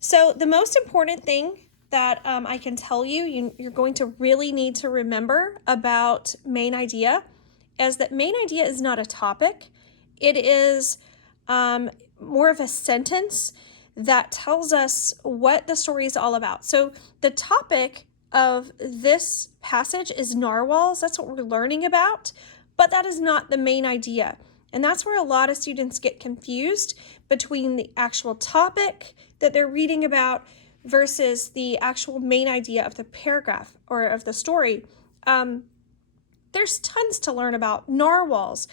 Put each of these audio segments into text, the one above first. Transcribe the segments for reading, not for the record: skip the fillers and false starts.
So the most important thing that I can tell you're going to really need to remember about main idea is that main idea is not a topic. It is more of a sentence that tells us what the story is all about. So the topic of this passage is narwhals. That's what we're learning about, but that is not the main idea. And that's where a lot of students get confused between the actual topic that they're reading about versus the actual main idea of the paragraph or of the story. There's tons to learn about narwhals.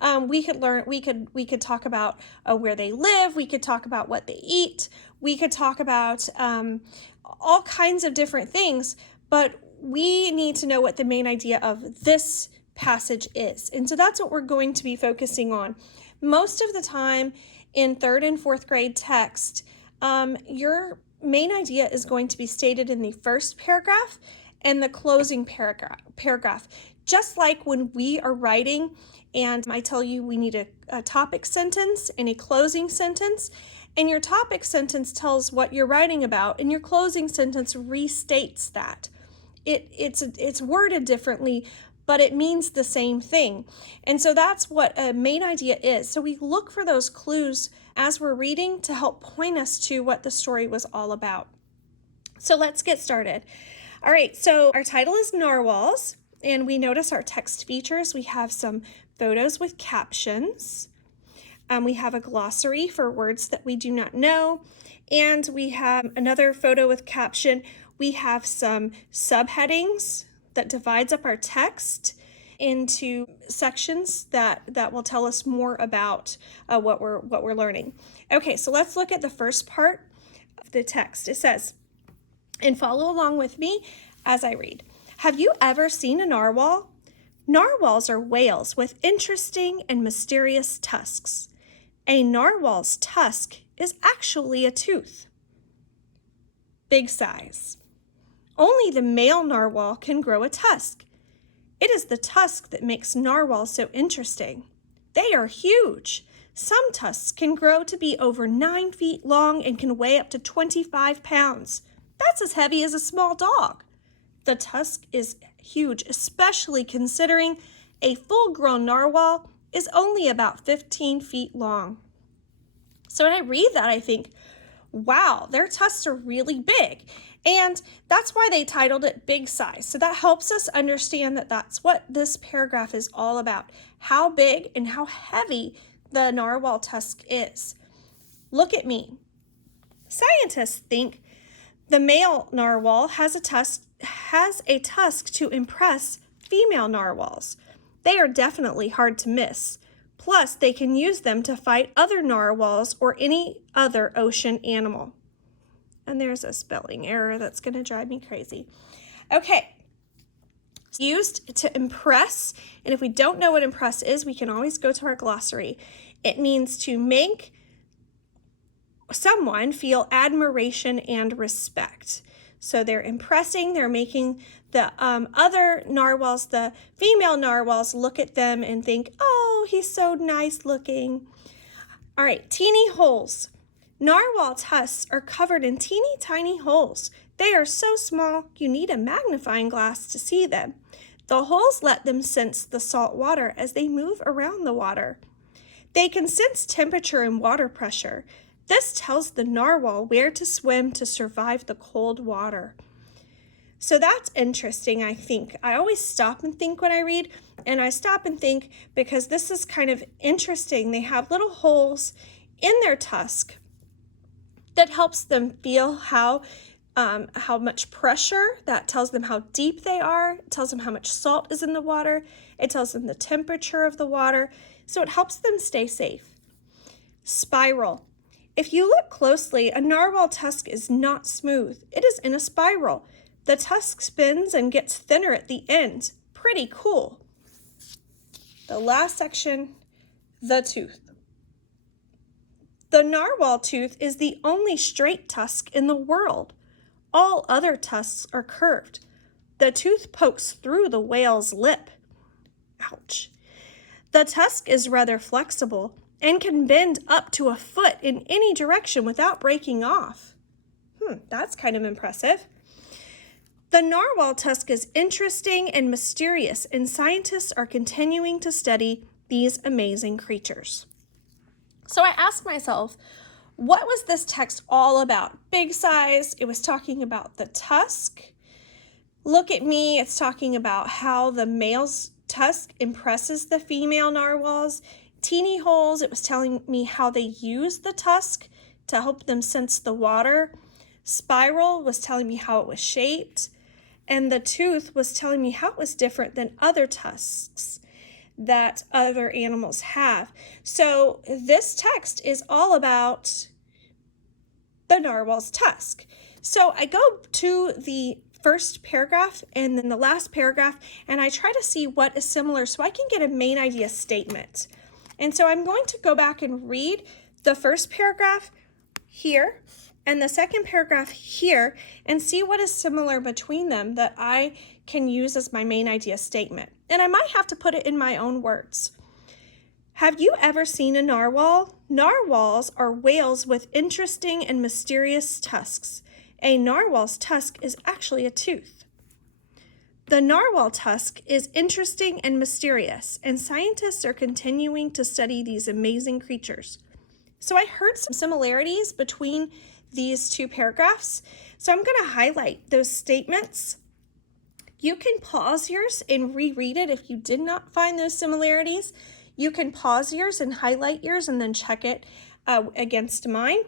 We could talk about where they live. We could talk about what they eat. We could talk about all kinds of different things, but we need to know what the main idea of this passage is. And so that's what we're going to be focusing on. Most of the time in 3rd and 4th grade text, your main idea is going to be stated in the first paragraph and the closing paragraph. Just like when we are writing and I tell you we need a topic sentence and a closing sentence, and your topic sentence tells what you're writing about and your closing sentence restates that. It's worded differently, but it means the same thing. And so that's what a main idea is. So we look for those clues as we're reading to help point us to what the story was all about. So let's get started. All right, so our title is Narwhals, and we notice our text features. We have some photos with captions. We have a glossary for words that we do not know, and we have another photo with caption. We have some subheadings that divides up our text into sections that will tell us more about what we're learning. Okay, so let's look at the first part of the text. It says, and follow along with me as I read. Have you ever seen a narwhal? Narwhals are whales with interesting and mysterious tusks. A narwhal's tusk is actually a tooth. Big size. Only the male narwhal can grow a tusk. It is the tusk that makes narwhals so interesting. They are huge. Some tusks can grow to be over 9 feet long and can weigh up to 25 pounds. That's as heavy as a small dog. The tusk is huge, especially considering a full-grown narwhal is only about 15 feet long. So when I read that, I think, wow, their tusks are really big. And that's why they titled it Big Size. So that helps us understand that that's what this paragraph is all about, how big and how heavy the narwhal tusk is. Look at me. Scientists think the male narwhal has a tusk to impress female narwhals. They are definitely hard to miss. Plus, they can use them to fight other narwhals or any other ocean animal. And there's a spelling error that's going to drive me crazy. Okay, it's used to impress, and if we don't know what impress is, we can always go to our glossary. It means to make someone feel admiration and respect. So they're impressing, they're making the other narwhals, the female narwhals, look at them and think, oh, he's so nice looking. All right, teeny holes. Narwhal tusks are covered in teeny tiny holes. They are so small, you need a magnifying glass to see them. The holes let them sense the salt water as they move around the water. They can sense temperature and water pressure. This tells the narwhal where to swim to survive the cold water. So that's interesting, I think. I always stop and think when I read, and I stop and think because this is kind of interesting. They have little holes in their tusk that helps them feel how much pressure. That tells them how deep they are. It tells them how much salt is in the water. It tells them the temperature of the water. So it helps them stay safe. Spiral. If you look closely, a narwhal tusk is not smooth. It is in a spiral. The tusk spins and gets thinner at the end. Pretty cool. The last section, the tooth. The narwhal tooth is the only straight tusk in the world. All other tusks are curved. The tooth pokes through the whale's lip. Ouch. The tusk is rather flexible and can bend up to a foot in any direction without breaking off. That's kind of impressive. The narwhal tusk is interesting and mysterious, and scientists are continuing to study these amazing creatures. So I asked myself, what was this text all about? Big size, it was talking about the tusk. Look at me, it's talking about how the male's tusk impresses the female narwhals. Teeny holes, it was telling me how they use the tusk to help them sense the water. Spiral was telling me how it was shaped. And the tooth was telling me how it was different than other tusks that other animals have. So this text is all about the narwhal's tusk. So I go to the first paragraph and then the last paragraph, and I try to see what is similar so I can get a main idea statement. And so I'm going to go back and read the first paragraph here and the second paragraph here and see what is similar between them that I can use as my main idea statement. And I might have to put it in my own words. Have you ever seen a narwhal? Narwhals are whales with interesting and mysterious tusks. A narwhal's tusk is actually a tooth. The narwhal tusk is interesting and mysterious, and scientists are continuing to study these amazing creatures. So I heard some similarities between these two paragraphs, so I'm going to highlight those statements. You can pause yours and reread it if you did not find those similarities. You can pause yours and highlight yours and then check it against mine.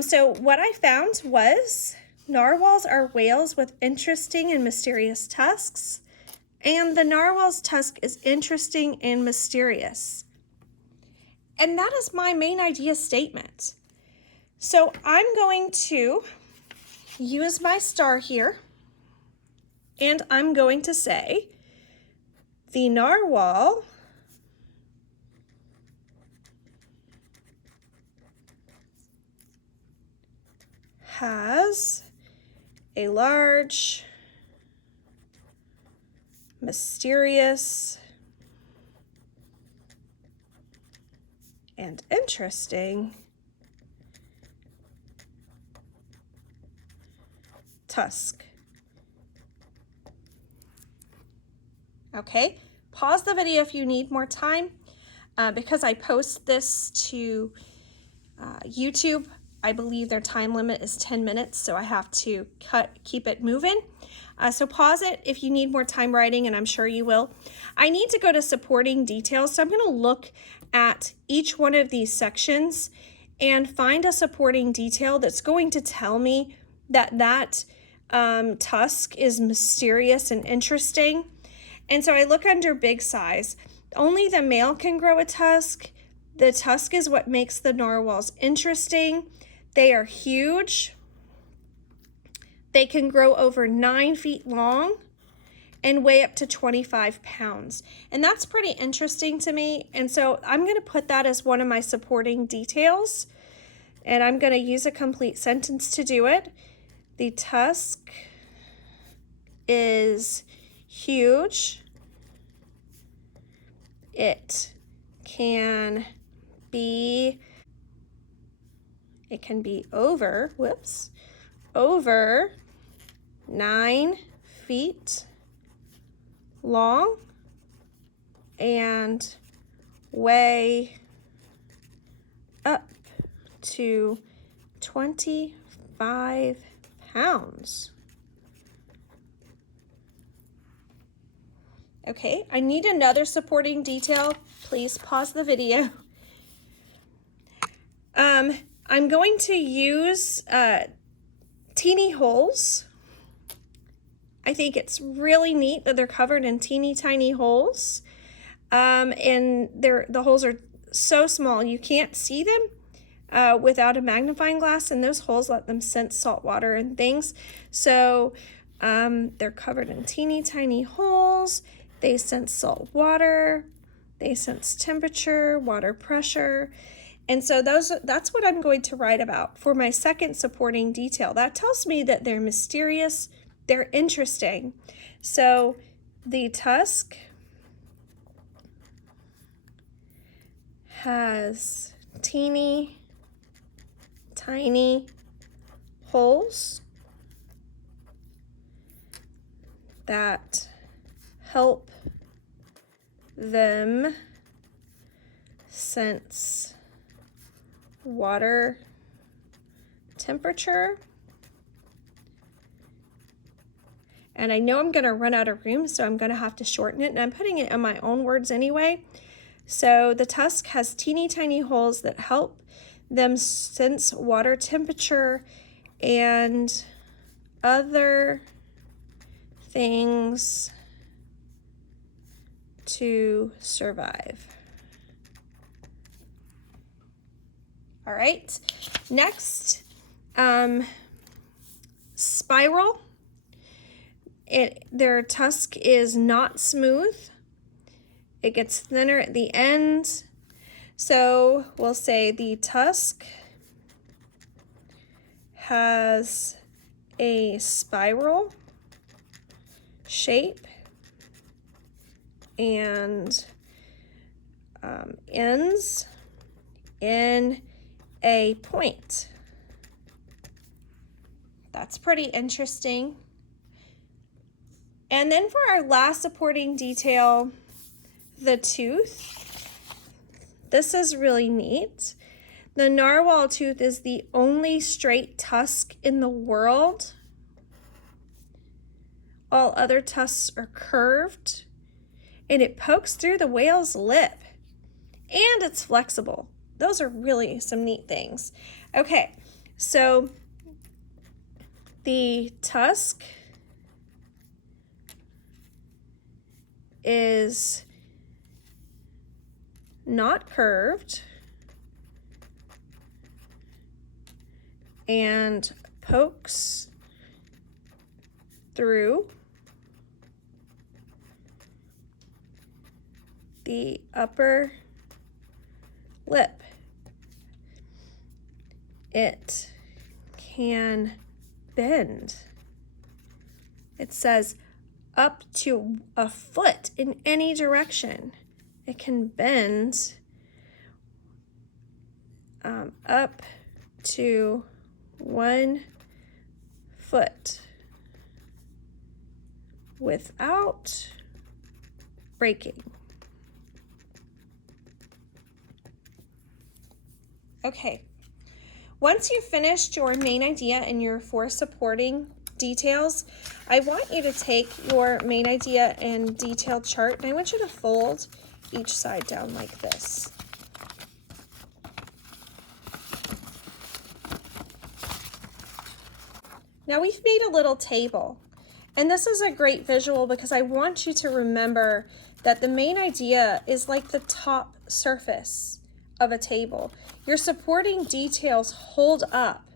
So what I found was narwhals are whales with interesting and mysterious tusks, and the narwhal's tusk is interesting and mysterious. And that is my main idea statement. So I'm going to use my star here, and I'm going to say the narwhal has a large, mysterious, and interesting tusk. Okay, pause the video if you need more time. Because I post this to YouTube, I believe their time limit is 10 minutes, so I have to keep it moving. So pause it if you need more time writing, and I'm sure you will. I need to go to supporting details, so I'm going to look at each one of these sections and find a supporting detail that's going to tell me that tusk is mysterious and interesting. And so I look under big size. Only the male can grow a tusk. The tusk is what makes the narwhals interesting. They are huge. They can grow over 9 feet long and weigh up to 25 pounds. And that's pretty interesting to me. And so I'm going to put that as one of my supporting details. And I'm going to use a complete sentence to do it. The tusk is huge. It can be over 9 feet long and weigh up to 25 pounds. Okay, I need another supporting detail. Please pause the video. I'm going to use teeny holes. I think it's really neat that they're covered in teeny tiny holes. And the holes are so small you can't see them without a magnifying glass, and those holes let them sense salt water and things. So they're covered in teeny tiny holes. They sense salt water. They sense temperature, water pressure. And so that's what I'm going to write about for my second supporting detail. That tells me that they're mysterious, they're interesting. So the tusk has teeny tiny holes that help them sense water temperature. And I know I'm going to run out of room, so I'm going to have to shorten it, and I'm putting it in my own words anyway. So the tusk has teeny tiny holes that help them sense water temperature and other things to survive. All right, next, spiral. Their tusk is not smooth. It gets thinner at the end. So we'll say the tusk has a spiral shape and ends in a point. That's pretty interesting. And then for our last supporting detail, the tooth. This is really neat. The narwhal tooth is the only straight tusk in the world. All other tusks are curved, and it pokes through the whale's lip, and it's flexible. Those are really some neat things. Okay, so the tusk is not curved and pokes through the upper lip. It can bend. It says up to a foot in any direction. It can bend up to 1 foot without breaking. Okay, once you've finished your main idea and your 4 supporting details, I want you to take your main idea and detail chart, and I want you to fold each side down like this. Now we've made a little table, and this is a great visual because I want you to remember that the main idea is like the top surface of a table. Your supporting details hold up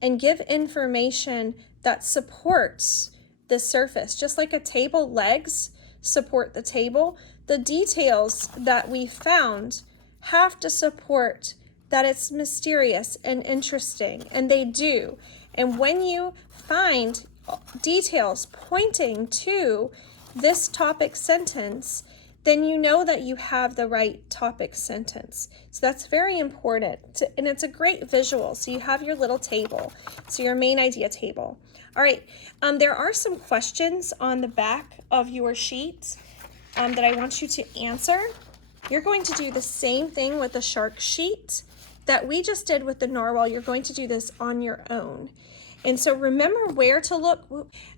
and give information that supports the surface. Just like a table legs support the table, the details that we found have to support that it's mysterious and interesting, and they do. And when you find details pointing to this topic sentence, then you know that you have the right topic sentence. So that's very important, and it's a great visual. So you have your little table, so your main idea table. All right, there are some questions on the back of your sheet that I want you to answer. You're going to do the same thing with the shark sheet that we just did with the narwhal. You're going to do this on your own. And so remember where to look.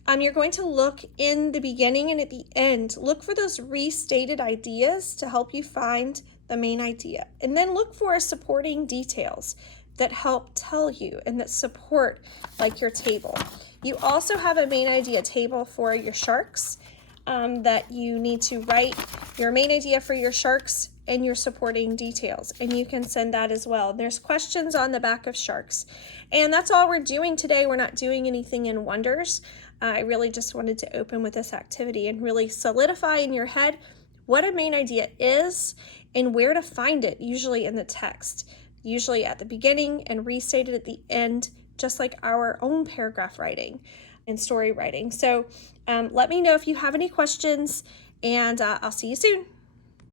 You're going to look in the beginning and at the end. Look for those restated ideas to help you find the main idea. And then look for supporting details that help tell you and that support like your table. You also have a main idea table for your sharks that you need to write your main idea for your sharks and your supporting details, and you can send that as well. There's questions on the back of sharks, and that's all we're doing today. We're not doing anything in Wonders. I really just wanted to open with this activity and really solidify in your head what a main idea is and where to find it, usually in the text, usually at the beginning and restated at the end, just like our own paragraph writing and story writing. So let me know if you have any questions, and I'll see you soon.